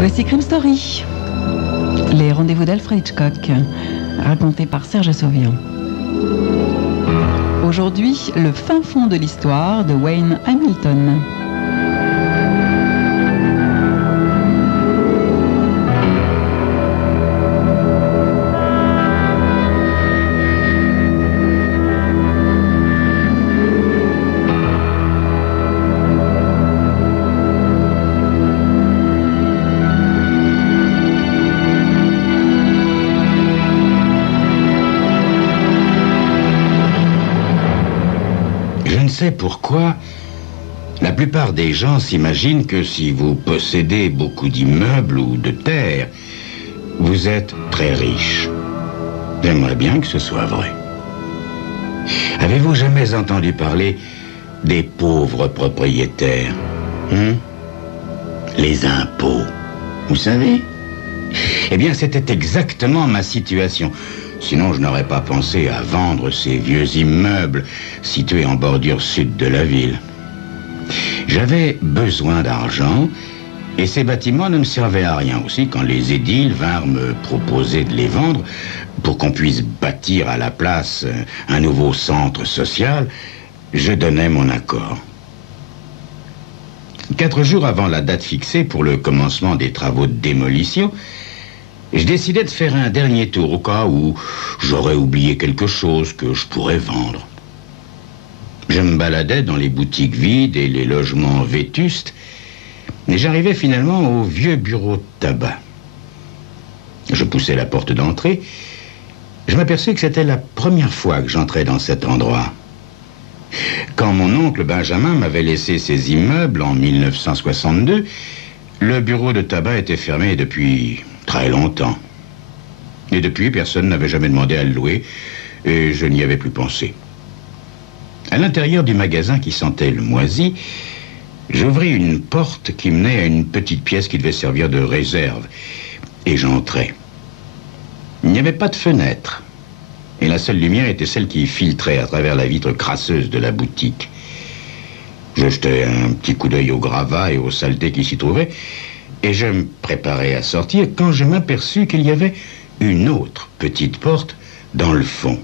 Voici Crime Story, les rendez-vous d'Alfred Hitchcock, racontés par Serge Assauvian. Aujourd'hui, le fin fond de l'histoire de Wayne Hamilton. Pourquoi la plupart des gens s'imaginent que si vous possédez beaucoup d'immeubles ou de terres, vous êtes très riche. J'aimerais bien que ce soit vrai. Avez-vous jamais entendu parler des pauvres propriétaires? Les impôts, vous savez? Eh bien, c'était exactement ma situation. Sinon, je n'aurais pas pensé à vendre ces vieux immeubles situés en bordure sud de la ville. J'avais besoin d'argent et ces bâtiments ne me servaient à rien aussi quand les édiles vinrent me proposer de les vendre pour qu'on puisse bâtir à la place un nouveau centre social. Je donnais mon accord. 4 jours avant la date fixée pour le commencement des travaux de démolition, je décidais de faire un dernier tour au cas où j'aurais oublié quelque chose que je pourrais vendre. Je me baladais dans les boutiques vides et les logements vétustes, et j'arrivais finalement au vieux bureau de tabac. Je poussais la porte d'entrée. Je m'aperçus que c'était la première fois que j'entrais dans cet endroit. Quand mon oncle Benjamin m'avait laissé ses immeubles en 1962, le bureau de tabac était fermé depuis très longtemps. Et depuis, personne n'avait jamais demandé à le louer, et je n'y avais plus pensé. À l'intérieur du magasin qui sentait le moisi, j'ouvris une porte qui menait à une petite pièce qui devait servir de réserve, et j'entrai. Il n'y avait pas de fenêtre, et la seule lumière était celle qui filtrait à travers la vitre crasseuse de la boutique. Je jetai un petit coup d'œil aux gravats et aux saletés qui s'y trouvaient, et je me préparais à sortir quand je m'aperçus qu'il y avait une autre petite porte dans le fond.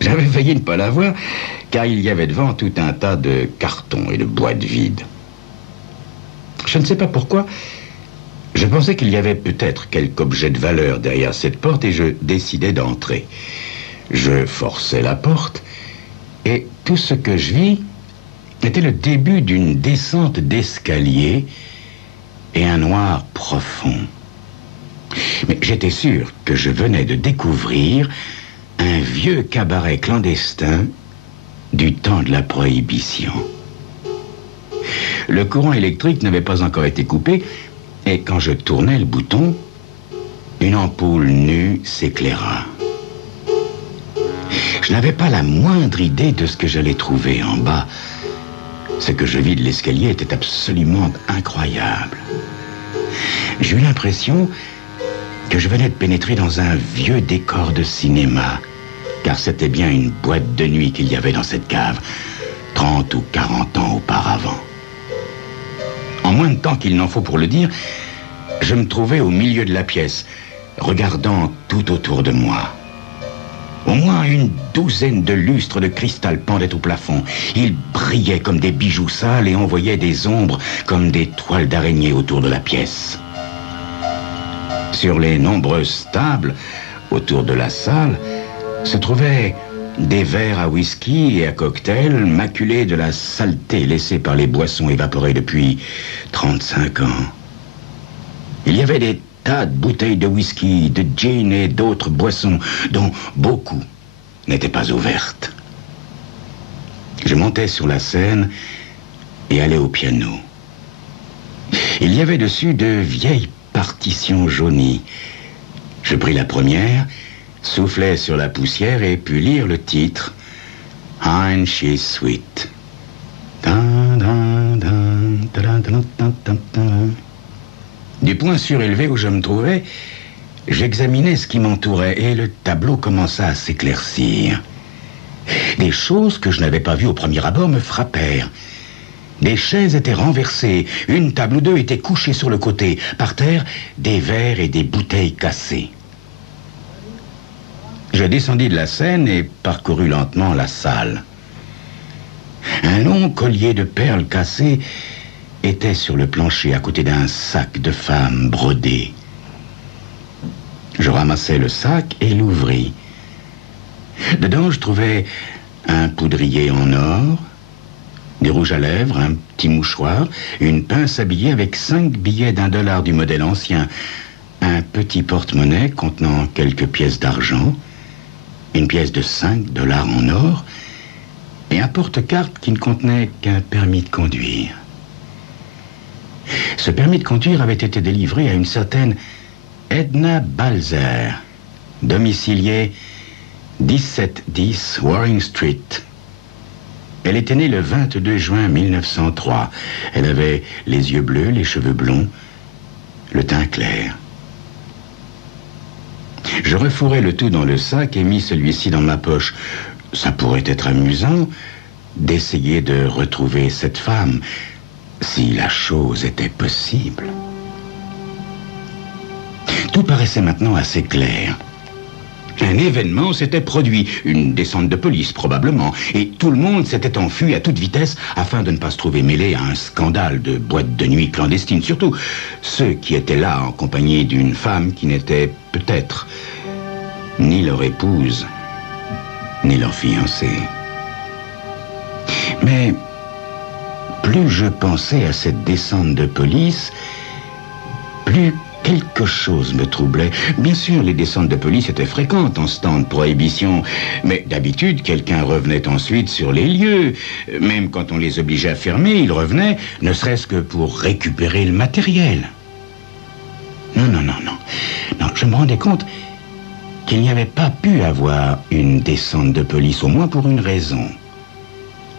J'avais failli ne pas la voir, car il y avait devant tout un tas de cartons et de boîtes vides. Je ne sais pas pourquoi, je pensais qu'il y avait peut-être quelque objet de valeur derrière cette porte et je décidai d'entrer. Je forçai la porte et tout ce que je vis était le début d'une descente d'escalier et un noir profond. Mais j'étais sûr que je venais de découvrir un vieux cabaret clandestin du temps de la Prohibition. Le courant électrique n'avait pas encore été coupé, et quand je tournais le bouton, une ampoule nue s'éclaira. Je n'avais pas la moindre idée de ce que j'allais trouver en bas. Ce que je vis de l'escalier était absolument incroyable. J'ai eu l'impression que je venais de pénétrer dans un vieux décor de cinéma, car c'était bien une boîte de nuit qu'il y avait dans cette cave, 30 ou 40 ans auparavant. En moins de temps qu'il n'en faut pour le dire, je me trouvais au milieu de la pièce, regardant tout autour de moi. Au moins une douzaine de lustres de cristal pendaient au plafond. Ils brillaient comme des bijoux sales et envoyaient des ombres comme des toiles d'araignée autour de la pièce. Sur les nombreuses tables autour de la salle se trouvaient des verres à whisky et à cocktail maculés de la saleté laissée par les boissons évaporées depuis 35 ans. Il y avait des tas de bouteilles de whisky, de gin et d'autres boissons dont beaucoup n'étaient pas ouvertes. Je montais sur la scène et allais au piano. Il y avait dessus de vieilles partitions jaunies. Je pris la première, soufflai sur la poussière et pus lire le titre « And She's Sweet ». Du point surélevé où je me trouvais, j'examinais ce qui m'entourait et le tableau commença à s'éclaircir. Des choses que je n'avais pas vues au premier abord me frappèrent. Des chaises étaient renversées, une table ou deux était couchée sur le côté. Par terre, des verres et des bouteilles cassées. Je descendis de la scène et parcourus lentement la salle. Un long collier de perles cassées était sur le plancher à côté d'un sac de femme brodé. Je ramassai le sac et l'ouvris. Dedans, je trouvais un poudrier en or, des rouges à lèvres, un petit mouchoir, une pince à billets avec 5 billets d'$1 du modèle ancien, un petit porte-monnaie contenant quelques pièces d'argent, une pièce de $5 en or et un porte-carte qui ne contenait qu'un permis de conduire. Ce permis de conduire avait été délivré à une certaine Edna Balzer, domiciliée 1710 Waring Street. Elle était née le 22 juin 1903. Elle avait les yeux bleus, les cheveux blonds, le teint clair. Je refourrai le tout dans le sac et mis celui-ci dans ma poche. Ça pourrait être amusant d'essayer de retrouver cette femme, si la chose était possible. Tout paraissait maintenant assez clair. Un événement s'était produit, une descente de police probablement, et tout le monde s'était enfui à toute vitesse afin de ne pas se trouver mêlé à un scandale de boîte de nuit clandestine, surtout ceux qui étaient là en compagnie d'une femme qui n'était peut-être ni leur épouse, ni leur fiancée. Mais plus je pensais à cette descente de police, plus quelque chose me troublait. Bien sûr, les descentes de police étaient fréquentes en ce temps de prohibition, mais d'habitude, quelqu'un revenait ensuite sur les lieux. Même quand on les obligeait à fermer, ils revenaient, ne serait-ce que pour récupérer le matériel. Non, je me rendais compte qu'il n'y avait pas pu avoir une descente de police, au moins pour une raison.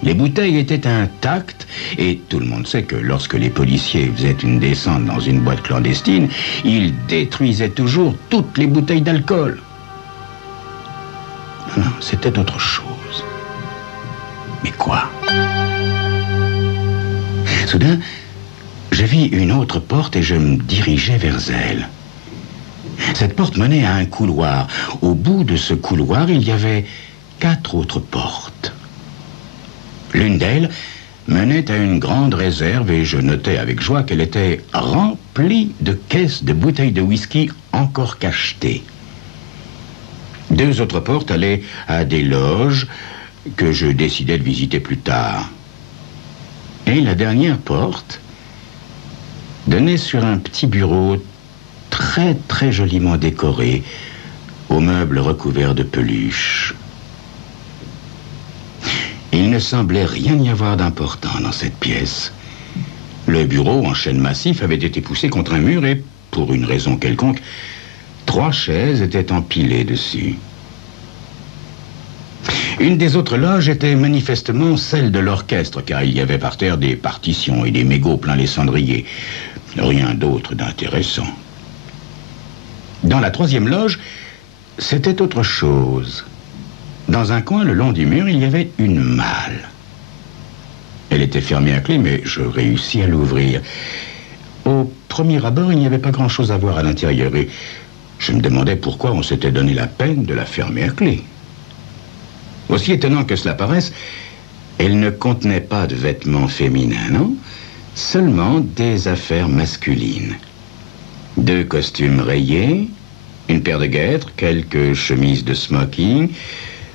Les bouteilles étaient intactes et tout le monde sait que lorsque les policiers faisaient une descente dans une boîte clandestine, ils détruisaient toujours toutes les bouteilles d'alcool. Non, c'était autre chose. Mais quoi? Soudain, je vis une autre porte et je me dirigeais vers elle. Cette porte menait à un couloir. Au bout de ce couloir, il y avait 4 autres portes. L'une d'elles menait à une grande réserve et je notais avec joie qu'elle était remplie de caisses de bouteilles de whisky encore cachetées. 2 autres portes allaient à des loges que je décidai de visiter plus tard. Et la dernière porte donnait sur un petit bureau très très joliment décoré, aux meubles recouverts de peluche. Il ne semblait rien y avoir d'important dans cette pièce. Le bureau en chêne massif avait été poussé contre un mur et, pour une raison quelconque, 3 chaises étaient empilées dessus. Une des autres loges était manifestement celle de l'orchestre, car il y avait par terre des partitions et des mégots plein les cendriers. Rien d'autre d'intéressant. Dans la 3e loge, c'était autre chose. Dans un coin, le long du mur, il y avait une malle. Elle était fermée à clé, mais je réussis à l'ouvrir. Au premier abord, il n'y avait pas grand-chose à voir à l'intérieur, et je me demandais pourquoi on s'était donné la peine de la fermer à clé. Aussi étonnant que cela paraisse, elle ne contenait pas de vêtements féminins, non? Seulement des affaires masculines. 2 costumes rayés, une paire de guêtres, quelques chemises de smoking,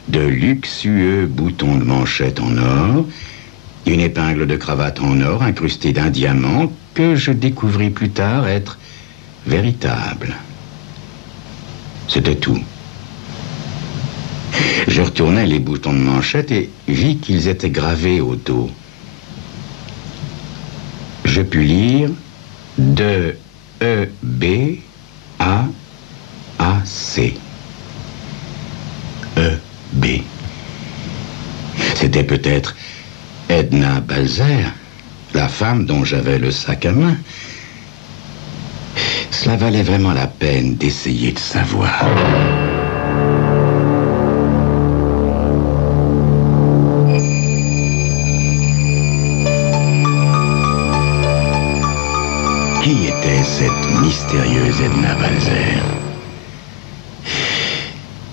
de luxueux boutons de manchette en or, une épingle de cravate en or incrustée d'un diamant que je découvris plus tard être véritable. C'était tout. Je retournai les boutons de manchette et vis qu'ils étaient gravés au dos. Je pus lire de E-B-A-A-C. E-B. C'était peut-être Edna Balzer, la femme dont j'avais le sac à main. Cela valait vraiment la peine d'essayer de savoir. est cette mystérieuse Edna Balzer?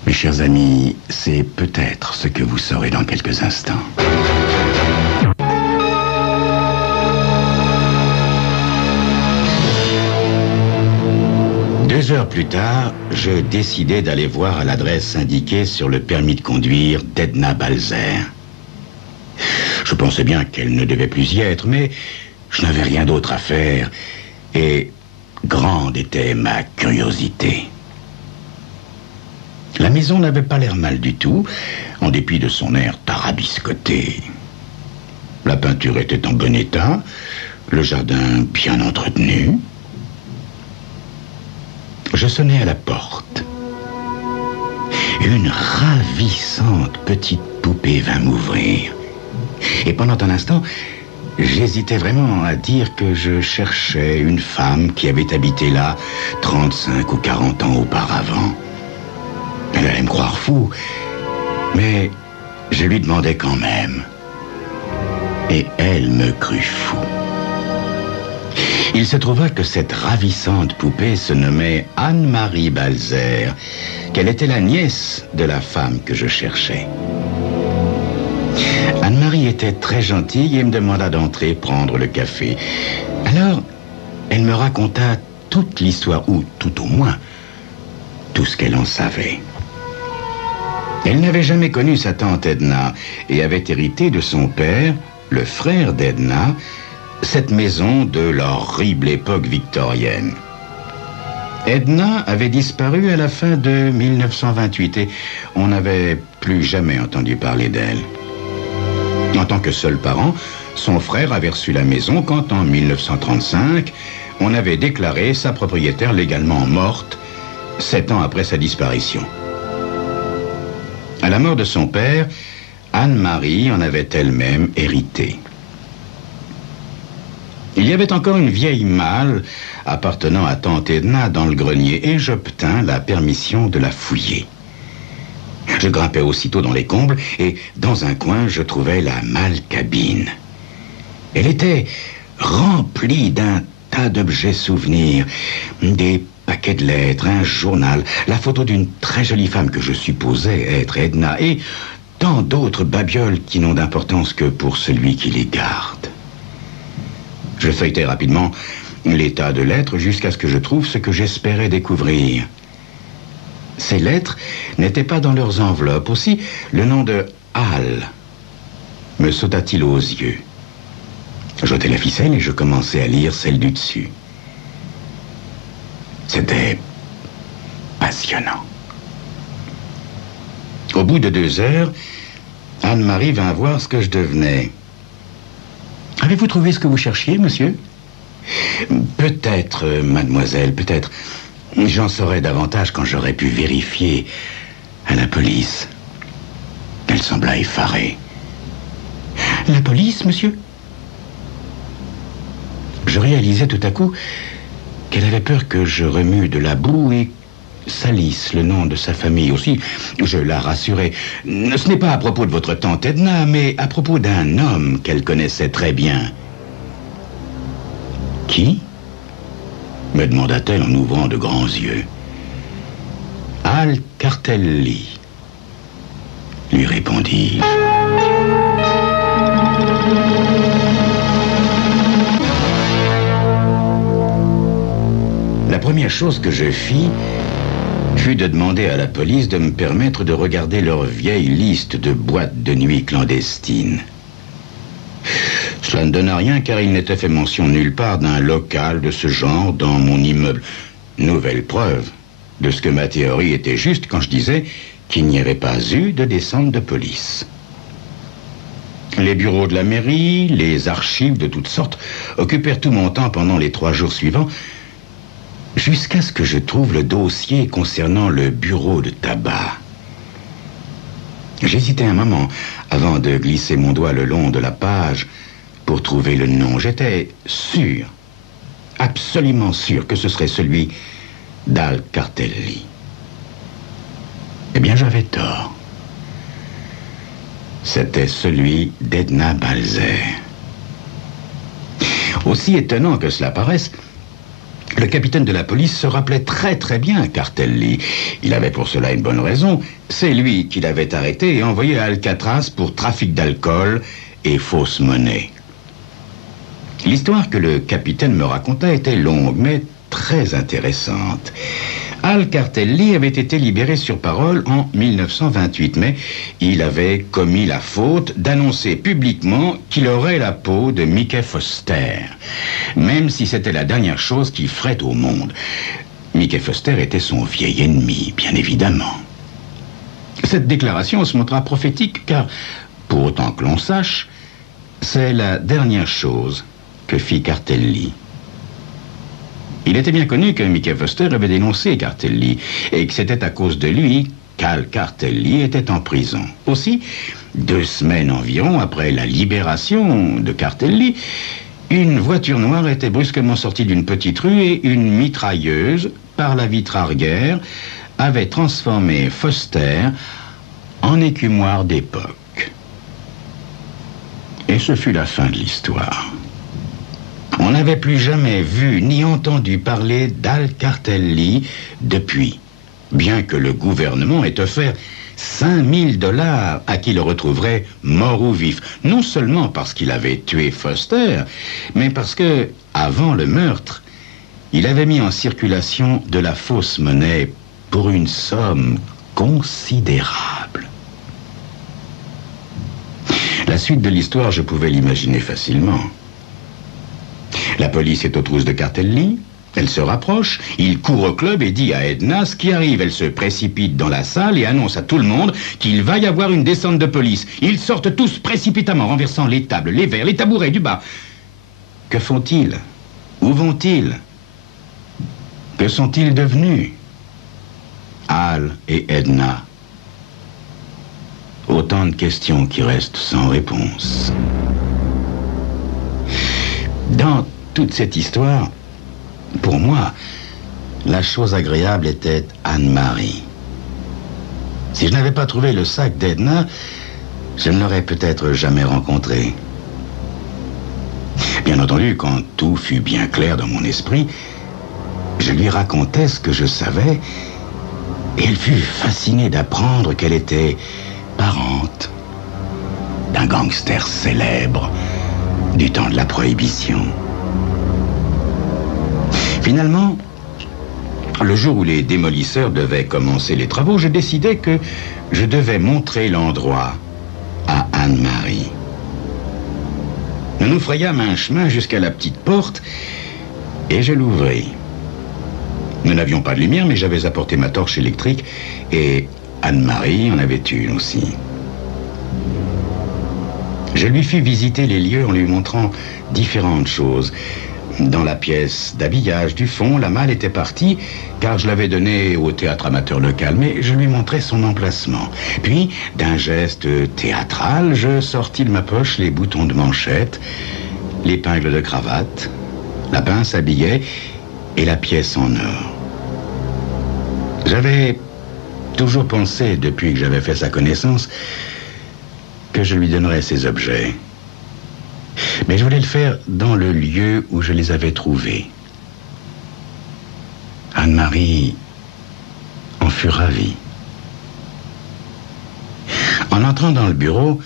Mes chers amis, c'est peut-être ce que vous saurez dans quelques instants. Deux heures plus tard, je décidai d'aller voir à l'adresse indiquée sur le permis de conduire d'Edna Balzer. Je pensais bien qu'elle ne devait plus y être, mais je n'avais rien d'autre à faire, et grande était ma curiosité. La maison n'avait pas l'air mal du tout, en dépit de son air tarabiscoté. La peinture était en bon état, le jardin bien entretenu. Je sonnai à la porte. Une ravissante petite poupée vint m'ouvrir. Et pendant un instant, j'hésitais vraiment à dire que je cherchais une femme qui avait habité là 35 ou 40 ans auparavant. Elle allait me croire fou, mais je lui demandais quand même. Et elle me crut fou. Il se trouva que cette ravissante poupée se nommait Anne-Marie Balzer, qu'elle était la nièce de la femme que je cherchais. Anne-Marie était très gentille et me demanda d'entrer prendre le café. Alors, elle me raconta toute l'histoire, ou tout au moins, tout ce qu'elle en savait. Elle n'avait jamais connu sa tante Edna et avait hérité de son père, le frère d'Edna, cette maison de l'horrible époque victorienne. Edna avait disparu à la fin de 1928 et on n'avait plus jamais entendu parler d'elle. En tant que seul parent, son frère avait reçu la maison quand, en 1935, on avait déclaré sa propriétaire légalement morte, 7 ans après sa disparition. À la mort de son père, Anne-Marie en avait elle-même hérité. Il y avait encore une vieille malle appartenant à tante Edna dans le grenier et j'obtins la permission de la fouiller. Je grimpais aussitôt dans les combles et dans un coin, je trouvais la malle cabine. Elle était remplie d'un tas d'objets souvenirs, des paquets de lettres, un journal, la photo d'une très jolie femme que je supposais être Edna et tant d'autres babioles qui n'ont d'importance que pour celui qui les garde. Je feuilletai rapidement les tas de lettres jusqu'à ce que je trouve ce que j'espérais découvrir. Ces lettres n'étaient pas dans leurs enveloppes. Aussi, le nom de Hall me sauta-t-il aux yeux. J'ôtai la ficelle et je commençai à lire celle du dessus. C'était passionnant. Au bout de 2 heures, Anne-Marie vint voir ce que je devenais. « Avez-vous trouvé ce que vous cherchiez, monsieur ?»« Peut-être, mademoiselle, peut-être. J'en saurai davantage quand j'aurai pu vérifier à la police. » Elle sembla effarée. « La police, monsieur ?» Je réalisais tout à coup qu'elle avait peur que je remue de la boue et salisse le nom de sa famille aussi. Je la rassurai. Ce n'est pas à propos de votre tante Edna, mais à propos d'un homme qu'elle connaissait très bien. Qui ? Me demanda-t-elle en ouvrant de grands yeux. Al Cartelli, lui répondis-je. La première chose que je fis fut de demander à la police de me permettre de regarder leur vieille liste de boîtes de nuit clandestines. Cela ne donna rien car il n'était fait mention nulle part d'un local de ce genre dans mon immeuble. Nouvelle preuve de ce que ma théorie était juste quand je disais qu'il n'y avait pas eu de descente de police. Les bureaux de la mairie, les archives de toutes sortes occupèrent tout mon temps pendant les 3 jours suivants, jusqu'à ce que je trouve le dossier concernant le bureau de tabac. J'hésitais un moment avant de glisser mon doigt le long de la page pour trouver le nom. J'étais sûr, absolument sûr que ce serait celui d'Al Cartelli. Eh bien, j'avais tort. C'était celui d'Edna Balzer. Aussi étonnant que cela paraisse, Le capitaine de la police se rappelait très bien Cartelli. Il avait pour cela une bonne raison. C'est lui qui l'avait arrêté et envoyé à Alcatraz pour trafic d'alcool et fausse monnaie. L'histoire que le capitaine me raconta était longue, mais très intéressante. Al Cartelli avait été libéré sur parole en 1928, mais il avait commis la faute d'annoncer publiquement qu'il aurait la peau de Mickey Foster, même si c'était la dernière chose qu'il ferait au monde. Mickey Foster était son vieil ennemi, bien évidemment. Cette déclaration se montra prophétique, car, pour autant que l'on sache, c'est la dernière chose que fit Cartelli. Il était bien connu que Mickey Foster avait dénoncé Cartelli et que c'était à cause de lui qu'Al Cartelli était en prison. Aussi, 2 semaines environ après la libération de Cartelli, une voiture noire était brusquement sortie d'une petite rue et une mitrailleuse, par la vitre arrière, avait transformé Foster en écumoire d'époque. Et ce fut la fin de l'histoire. On n'avait plus jamais vu ni entendu parler d'Al Cartelli depuis, bien que le gouvernement ait offert $5000 à qui le retrouverait mort ou vif, non seulement parce qu'il avait tué Foster, mais parce que, avant le meurtre, il avait mis en circulation de la fausse monnaie pour une somme considérable. La suite de l'histoire, je pouvais l'imaginer facilement. La police est aux trousses de Cartelli, elle se rapproche, il court au club et dit à Edna ce qui arrive. Elle se précipite dans la salle et annonce à tout le monde qu'il va y avoir une descente de police. Ils sortent tous précipitamment, renversant les tables, les verres, les tabourets du bar. Que font-ils? Où vont-ils? Que sont-ils devenus? Al et Edna. Autant de questions qui restent sans réponse. Dans toute cette histoire, pour moi, la chose agréable était Anne-Marie. Si je n'avais pas trouvé le sac d'Edna, je ne l'aurais peut-être jamais rencontrée. Bien entendu, quand tout fut bien clair dans mon esprit, je lui racontais ce que je savais, et elle fut fascinée d'apprendre qu'elle était parente d'un gangster célèbre du temps de la Prohibition. Finalement, le jour où les démolisseurs devaient commencer les travaux, je décidai que je devais montrer l'endroit à Anne-Marie. Nous nous frayâmes un chemin jusqu'à la petite porte et je l'ouvris. Nous n'avions pas de lumière, mais j'avais apporté ma torche électrique et Anne-Marie en avait une aussi. Je lui fis visiter les lieux en lui montrant différentes choses. Dans la pièce d'habillage du fond, la malle était partie, car je l'avais donnée au théâtre amateur local, mais je lui montrais son emplacement. Puis, d'un geste théâtral, je sortis de ma poche les boutons de manchette, l'épingle de cravate, la pince à billets et la pièce en or. J'avais toujours pensé, depuis que j'avais fait sa connaissance, que je lui donnerais ces objets. Mais je voulais le faire dans le lieu où je les avais trouvés. Anne-Marie en fut ravie. En entrant dans le bureau,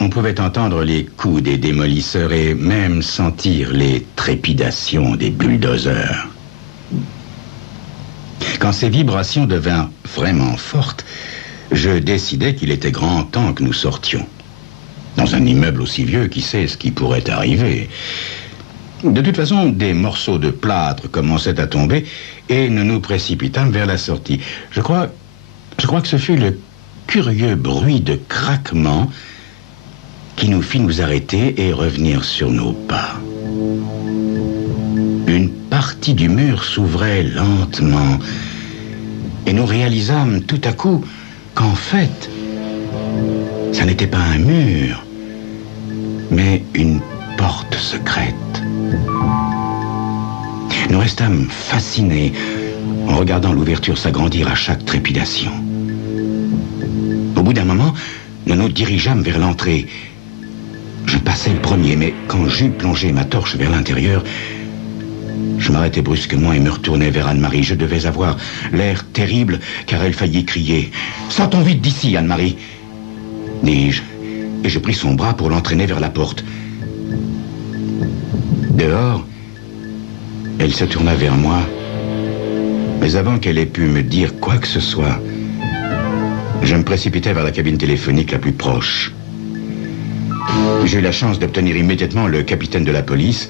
on pouvait entendre les coups des démolisseurs et même sentir les trépidations des bulldozers. Quand ces vibrations devinrent vraiment fortes, je décidai qu'il était grand temps que nous sortions. Dans un immeuble aussi vieux, qui sait ce qui pourrait arriver. De toute façon, des morceaux de plâtre commençaient à tomber et nous nous précipitâmes vers la sortie. Je crois que ce fut le curieux bruit de craquement qui nous fit nous arrêter et revenir sur nos pas. Une partie du mur s'ouvrait lentement et nous réalisâmes tout à coup qu'en fait, ça n'était pas un mur, mais une porte secrète. Nous restâmes fascinés en regardant l'ouverture s'agrandir à chaque trépidation. Au bout d'un moment, nous nous dirigeâmes vers l'entrée. Je passais le premier, mais quand j'eus plongé ma torche vers l'intérieur, Je m'arrêtai brusquement et me retournai vers Anne-Marie. Je devais avoir l'air terrible, car elle faillit crier. « Sortons vite d'ici, Anne-Marie !» dis-je, et je pris son bras pour l'entraîner vers la porte. Dehors, elle se tourna vers moi, mais avant qu'elle ait pu me dire quoi que ce soit, je me précipitai vers la cabine téléphonique la plus proche. J'ai eu la chance d'obtenir immédiatement le capitaine de la police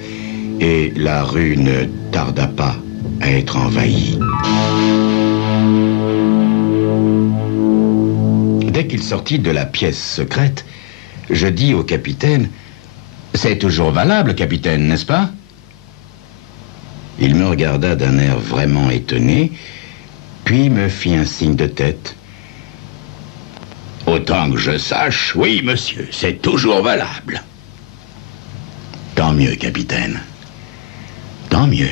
et la rue ne tarda pas à être envahie. Dès qu'il sortit de la pièce secrète, je dis au capitaine « C'est toujours valable, capitaine, n'est-ce pas ?» Il me regarda d'un air vraiment étonné, puis me fit un signe de tête. « Autant que je sache, oui, monsieur, c'est toujours valable. » « Tant mieux, capitaine. Tant mieux. »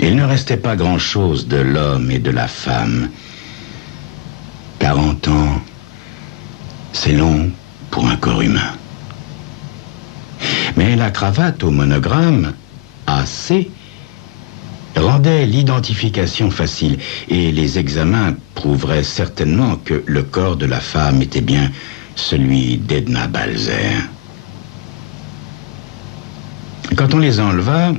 Il ne restait pas grand-chose de l'homme et de la femme. 40 ans, c'est long pour un corps humain. Mais la cravate au monogramme, AC, rendait l'identification facile et les examens prouveraient certainement que le corps de la femme était bien celui d'Edna Balzer. Quand on les enleva,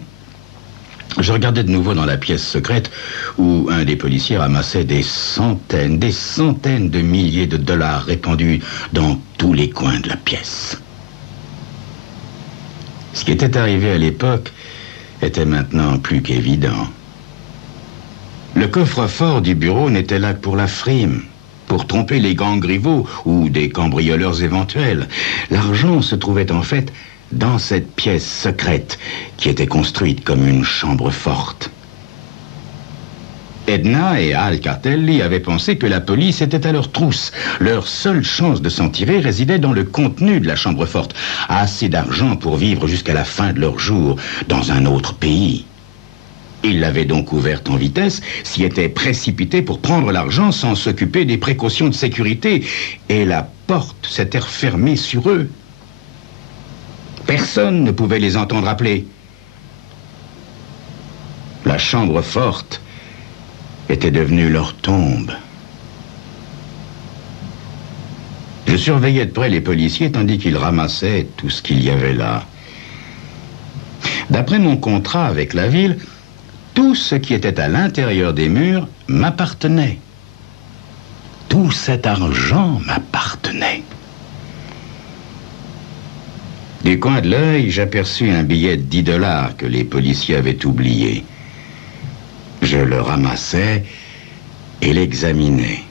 je regardais de nouveau dans la pièce secrète où un des policiers ramassait des centaines de milliers de dollars répandus dans tous les coins de la pièce. Ce qui était arrivé à l'époque était maintenant plus qu'évident. Le coffre-fort du bureau n'était là que pour la frime, pour tromper les gangs rivaux ou des cambrioleurs éventuels. L'argent se trouvait en fait dans cette pièce secrète qui était construite comme une chambre forte. Edna et Al Cartelli avaient pensé que la police était à leur trousse. Leur seule chance de s'en tirer résidait dans le contenu de la chambre forte. Assez d'argent pour vivre jusqu'à la fin de leur jour dans un autre pays. Ils l'avaient donc ouverte en vitesse, s'y étaient précipités pour prendre l'argent sans s'occuper des précautions de sécurité. Et la porte s'était refermée sur eux. Personne ne pouvait les entendre appeler. La chambre forte était devenue leur tombe. Je surveillais de près les policiers tandis qu'ils ramassaient tout ce qu'il y avait là. D'après mon contrat avec la ville, tout ce qui était à l'intérieur des murs m'appartenait. Tout cet argent m'appartenait. Du coin de l'œil, j'aperçus un billet de 10 $ que les policiers avaient oublié. Je le ramassai et l'examinai.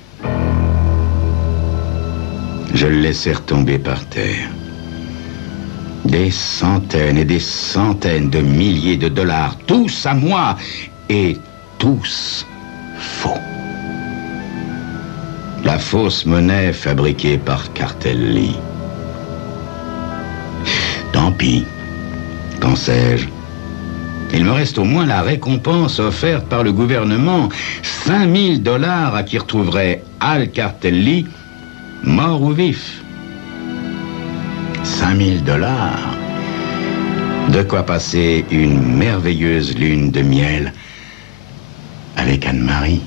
Je le laissai retomber par terre. Des centaines et des centaines de milliers de dollars, tous à moi, et tous faux. La fausse monnaie fabriquée par Cartelli. Tant pis, pensai-je. Il me reste au moins la récompense offerte par le gouvernement, 5 000 $ à qui retrouverait Al Cartelli, mort ou vif. 5 000 $. De quoi passer une merveilleuse lune de miel avec Anne-Marie.